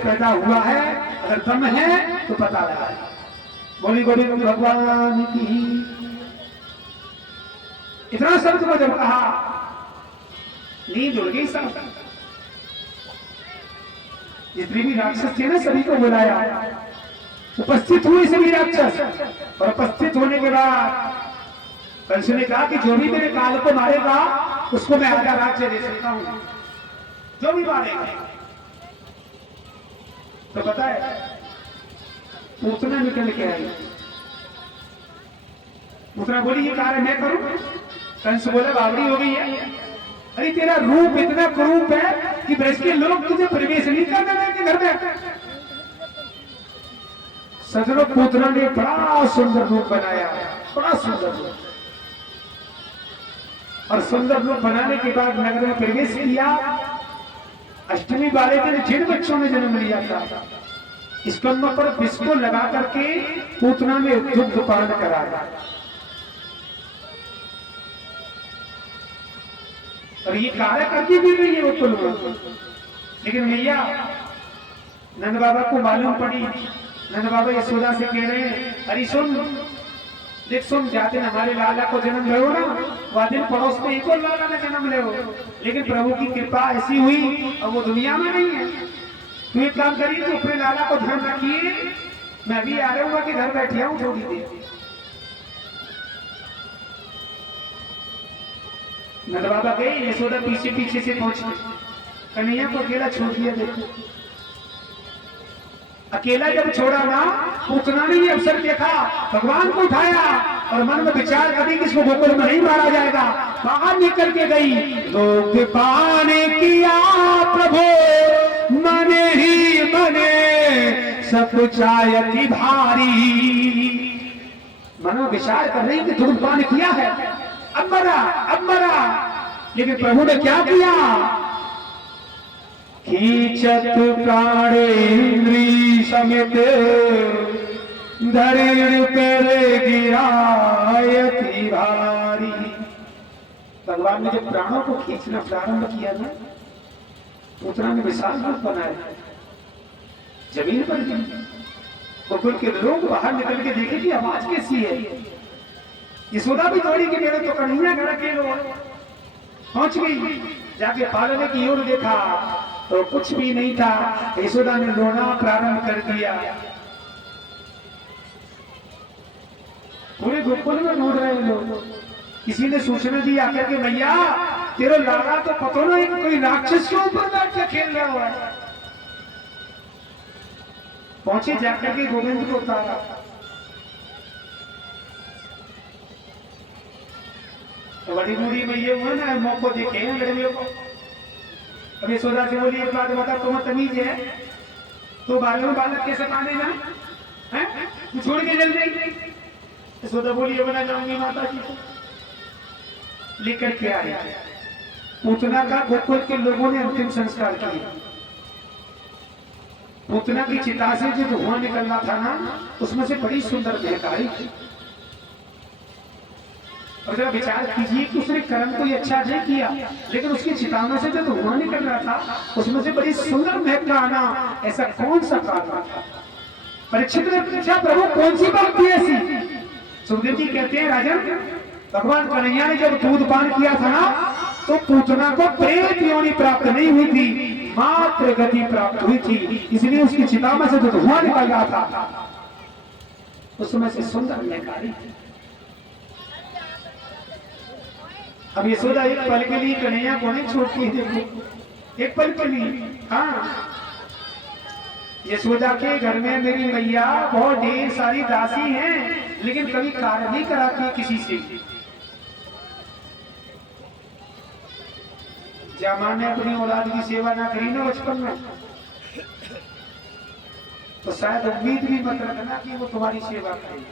पैदा हुआ है, अगर दम है तो पता लगा। बोली गोविंद भगवान की। इतना शब्द को जब कहा, नींद उड़ गई सब। जितने भी राक्षस थे ना, सभी को बुलाया, उपस्थित हुए सभी राक्षस। और उपस्थित होने के बाद कंस ने कहा कि जो भी मेरे काल को मारेगा उसको मैं आधा राज्य दे सकता हूं, जो भी मारेगा। तो पता है पूतना निकल के आई। पूतना बोली ये कार्य मैं करूं? कंस बोला बावड़ी हो गई है। अरे तेरा रूप इतना कुरूप है कि ब्रज के लोग तुझे प्रवेश नहीं करने देंगे घर में। सजनो पूतना ने बड़ा सुंदर रूप बनाया, बड़ा सुंदर रूप। और सुंदर रूप बनाने के बाद नगर में प्रवेश किया। अष्टमी वाले दिन जिन बच्चों ने जन्म लिया था, स्तंभ पर विष को लगा करके पूतना ने दुग्ध पान कराया। और ये कार्य करती भी रही है वो कुल। लेकिन भैया नंद बाबा को मालूम पड़ी। नंद बाबा यशोदा से कह रहे हैं, अरे सुन देख, सुन जाते हमारे लाला को जन्म ले हो ना, वह दिन पड़ोस में एक और लाला ने जन्म ले हो। लेकिन प्रभु की कृपा ऐसी हुई और वो दुनिया में नहीं है। तू एक काम करिए, तो अपने लाला को ध्यान रखिए, मैं भी आ रहा हूँ कि घर बैठिया हूँ थोड़ी देर। नंद बाबा गए, यशोदा पीछे पीछे से पहुंची। कन्हैया को अकेला छोड़ दिया। देखो अकेला जब छोड़ा ना, पूतना ने ये अवसर देखा, भगवान को उठाया और मन में विचार करी कि इसको गोकुल में नहीं मारा जाएगा। बाहर निकल के गई। लोक पाने किया प्रभु मने ही मने सब चायती भारी। मन में विचार कर रही कि दूध पान किया है, अब मरा, अब मरा। लेकिन प्रभु ने क्या किया? खींचत प्राणेन्द्री समेत धरिण करे गिरायति भारी। भगवान ने जब प्राणों को खींचना प्रारंभ किया ना, पूतना ने विशाल रूप बनाया, जमीन पर गिरी। गोकुल के लोग बाहर निकल के देखे कि आवाज कैसी है। यशोदा भी दौड़ी कि मेरे तो कन्हैया घर के लोग। पहुंच गई, जाके पालने की ओर देखा तो कुछ भी नहीं था। यशोदा ने रोना प्रारंभ कर दिया। पूरे गोकुल में ढूंढ रहे लोग। किसी ने सूचना दी आकर के, भैया तेरा लाला तो पता नहीं कोई राक्षस के ऊपर बैठ के खेल रहा हुआ है। पहुंचे, जाकर के गोविंद को उतारा। तो बड़ी बूढ़ी में ये हुआ ना, मौको देखे हैं लड़कियों को। अब यशोदा से बोली, एक बात बता, तुम्हें तमीज है तो बालक बालक कैसे पाने ना है? तू छोड़ के जल गई। यशोदा बोली, अब ना जाऊंगी माता जी को लेकर के आए। पूतना का गोकुल के लोगों ने अंतिम संस्कार किया। पूतना की चिता से जो धुआं निकलना था ना, उसमें से बड़ी सुंदर महक आई थी। और जरा विचार कीजिए कि उसने कर्म कोई अच्छा नहीं किया, लेकिन उसकी चिताओं से जो धुआं निकल रहा था, उसमें से बड़ी सुंदर महक का आना, ऐसा कौन सा कारण था? परीक्षित ने पूछा, प्रभु कौन सी बात थी ऐसी? सुखदेव जी कहते हैं, राजन भगवान कन्हैया ने जब दूध पान किया था ना, तो पूतना को प्रेत योनि प्राप्त नहीं हुई थी, मात्र गति प्राप्त हुई थी। इसलिए उसकी चिता में से जो धुआं निकल रहा था, उसमें से सुंदर महक आ रही थी। अब यशोदा एक पल के लिए कन्हैया को नहीं छोड़ती है। देखो एक पल के लिए। हाँ, यशोदा के घर में मेरी मैया बहुत ढेर सारी दासी हैं, लेकिन कभी कार्य नहीं कराती किसी से। जब मां ने अपनी औलाद की सेवा ना करी ना बचपन में, तो शायद उम्मीद भी मत रखना कि वो तुम्हारी सेवा करेगी।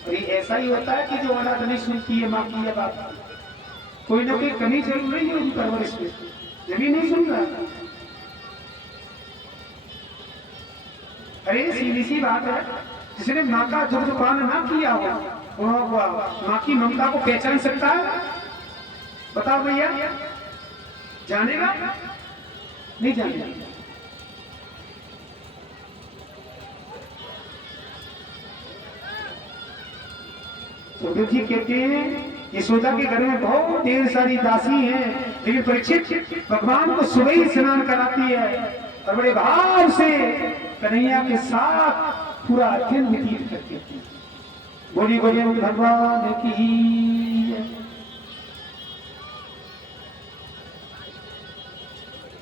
और ये ऐसा ही होता है कि जो औलाद नहीं सुनती है मां की बात, कोई ना कोई कमी जरूर नहीं है उनकी परवरिश में, जब भी नहीं सुन रहा। अरे सीधी सी बात है, जिसने मां का दुग्ध पान ना किया हो, मां की ममता को पहचान सकता है? बताओ भैया, जानेगा? नहीं जानेगा। सुखदेव जी कहते हैं यशोदा के घर में बहुत ढेर सारी दासी हैं, लेकिन परीक्षित भगवान को सुबह ही स्नान कराती है और बड़े भाव से कन्हैया के साथ पूरा दिन व्यतीत करती है। बोली बोले भगवान की।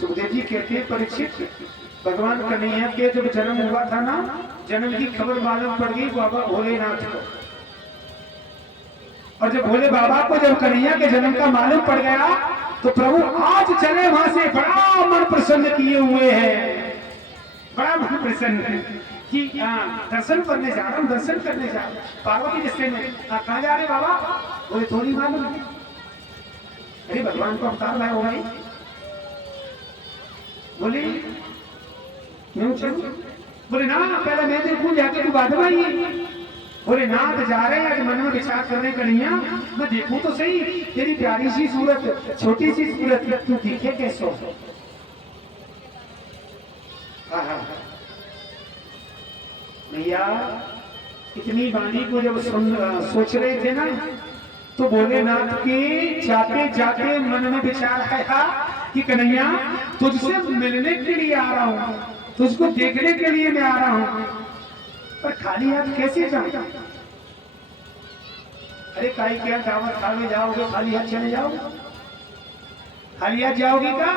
सुखदेव जी कहते हैं परीक्षित भगवान कन्हैया के जब जन्म हुआ था ना, जन्म की खबर मालूम पड़ गई बाबा भोलेनाथ को। और जब भोले बाबा को जब कन्हैया के जन्म का मालूम पड़ गया तो प्रभु आज चले वहां से बड़ा मन प्रसन्न किए हुए हैं, बड़ा मन प्रसन्न कि दर्शन करने जा रहा हूँ, दर्शन करने जा रहा हूँ। पार्वती रिश्ते में कहा जा रहे बाबा? बोले थोड़ी मालूम। अरे भगवान को अवतार लाया होगा। बोले क्यों चलूं? बोले ना पहले मैं देखूं जाके, तू बाद में आई। बोले नाथ जा रहे हैं मन में विचार करने कन्हैया, मैं देखूं तो सही तेरी प्यारी सी सूरत, छोटी सी सूरत, तू दिखे कैसे? भैया इतनी वाणी को जब सोच रहे थे ना, तो भोलेनाथ के जाते जाते मन में विचार आया कि कन्हैया तुझसे मिलने के लिए आ रहा हूँ, तुझको देखने के लिए मैं आ रहा हूँ, पर खाली हाथ कैसे जाऊं? अरे काई क्या दावत खा में जाओगे, खाली हाथ चले जाओगे? खाली हाथ जाओगी क्या?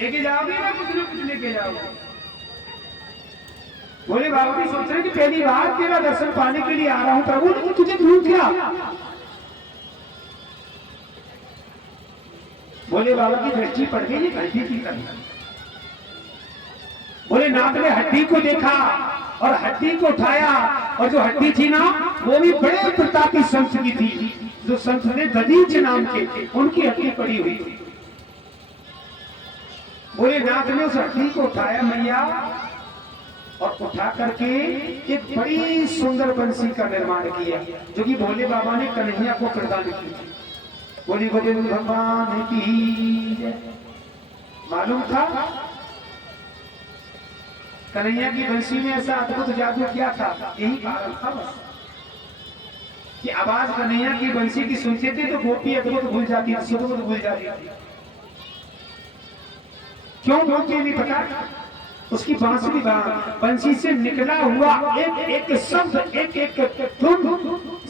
लेके जाओगे ना कुछ लेके जाओगे? बोले बाबा भी सोच रहे कि पहली बार तेरा दर्शन पाने के लिए आ रहा हूं प्रभु, तुझे ढूंढ क्या? बोले बाबा की दृष्टि पड़ गई ये हड्डी की तरह। बोले नाथ ने हड्डी को देखा और हड्डी को उठाया, और जो हड्डी थी ना वो भी बड़े प्रतापी संत की थी, जो संत ने दधीच नाम के, उनकी हड्डी पड़ी हुई थी। बोले नाथ ने उस हड्डी को उठाया मैया, और उठा करके एक बड़ी सुंदर बंसी का निर्माण किया, जो कि भोले बाबा ने कन्हैया को प्रदान की थी। बोली गोविंद भगवान की। मालूम था कन्हैया की बंसी में ऐसा अद्भुत जादू क्या था? यही कारण था बस कि आवाज कन्हैया की बंसी की सुनते थे तो गोपी अद्भुत भूल जाती थी, सुदभुत भूल जाती थी। क्यों बोलते नहीं पता? उसकी बांसुरी बंसी से निकला हुआ एक एक शब्द, एक एक धुन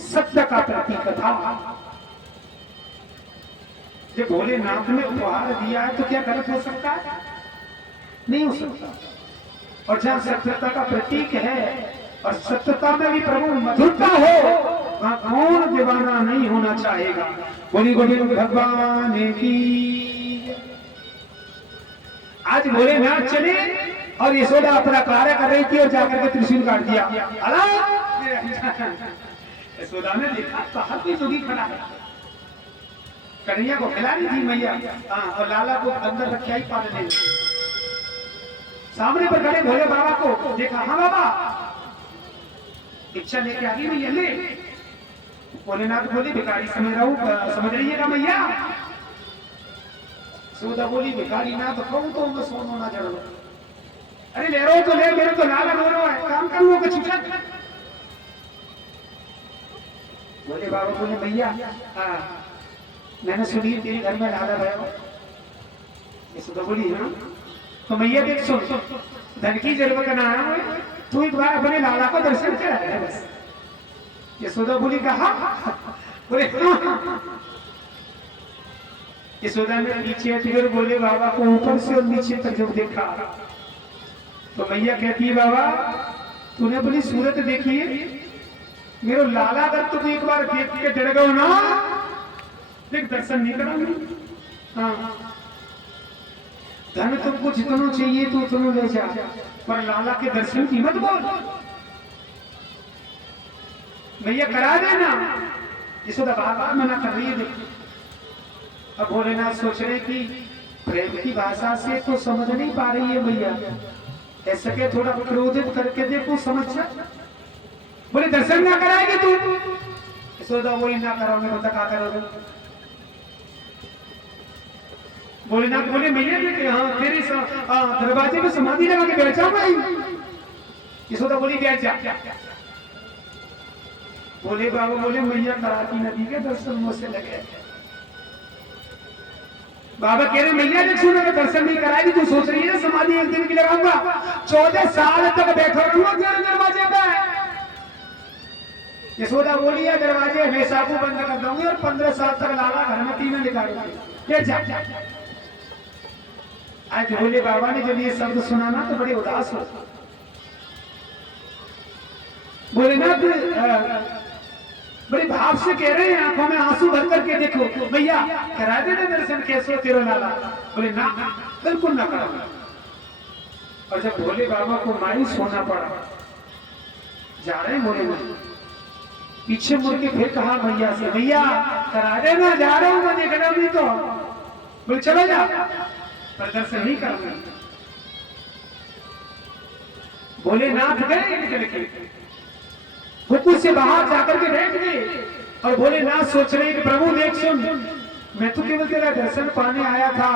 सत्य का प्रतीक था। जब भोलेनाथ ने उपहार दिया है तो क्या गलत हो सकता है? नहीं हो सकता। और जहाँ सत्यता का प्रतीक है और सत्यता में भी प्रभु मधुरता हो, वहां कौन दीवाना नहीं होना चाहेगा। बोली गोविंद भगवान की। आज भोलेनाथ चले और यशोदा अपना कार्य कर रही थी और जाकर के त्रिशूल काट दिया। यशोदा ने देखा कहा कि जोगी खड़ा है, कन्हैया को खिला रही थी मैया, और लाला को अंदर रखा ही पालने। सामने पर खड़े भोले बाबा को देखा, हाँ बाबा इच्छा लेके आ गई मैया ले। भोलेनाथ बोले भिखारी समझ रहिएगा मैया। यशोदा बोली भिखारी ना तो कहूं तो मैं सोनो ना जड़ो। अरे ले रो तो ले, मेरे तो लाला रो रहा है, काम कर लो कुछ। बोले बाबा बोले भैया मैंने सुनी तेरे घर में लाला भया। यशोदा बोली हाँ। तो मैया देख सुन, धन की जरूरत ना है, तू एक बार अपने लाला को दर्शन करा है बस। यशोदा बोली कहा? बोले हाँ। यशोदा ने नीचे हटकर बोले बाबा को ऊपर से और नीचे तक जब देखा तो मैया कहती है बाबा तूने अपनी सूरत देखी है, मेरे लाला अगर तुम एक बार देख के डर गए ना, देख दर्शन नहीं कराऊंगी। हाँ धन तुमको जितना चाहिए तो तुम ले जा, पर लाला के दर्शन की मत बोल। भैया करा देना। यशोदा बार-बार मना कर रही है। देखो अब भोलेनाथ सोच रहे कि प्रेम की भाषा से तो समझ नहीं पा रही है भैया, ऐसे के थोड़ा क्रोधित करके देखो समझ जा। बोले दर्शन ना कराएगी तू? यशोदा बोली ना कराओगे तो क्या करोगे? भोलेनाथ बोले मैया बेटे हाँ तेरे दरवाजे में समाधि लगा के बैठ जाऊंगा। यशोदा बोली बैठ जा। बोले बाबा बोले मैया कराती नदी के दर्शन मुझसे लगे। बाबा कह रहे मैया ने सुना तो दर्शन नहीं कराएगी, तू सोच रही है समाधि एक दिन की लगाऊंगा, 14 साल तक बैठा रहूंगा तेरे दरवाजे पे। यशोदा बोली है दरवाजे हमेशा को बंद कर दूंगी और 15 साल तक लाला घर में तीनों निकालूंगी। ये जा आज भोले बाबा ने जब ये शब्द सुना ना तो बड़े उदास हो। भोलेनाथ बड़े भाव से कह रहे हैं, आंखों में आंसू भर करके देखो भैया करा देना दर्शन कैसे तेरा लाला। बोले ना बिल्कुल ना करा। और जब भोले बाबा को मायूस होना पड़ा, जा रहे बोले पीछे मुड़ के फिर कहा भैया से भैया करा देना, जा रहा हूं मैं देखना भी तो। बोले चलो जा, पर दर्शन नहीं करूंगा। भोलेनाथ गए निकल के गोकुल से बाहर जाकर के बैठ गए और भोलेनाथ सोच रहे कि प्रभु देख सुन, मैं तो केवल तेरा दर्शन पाने आया था।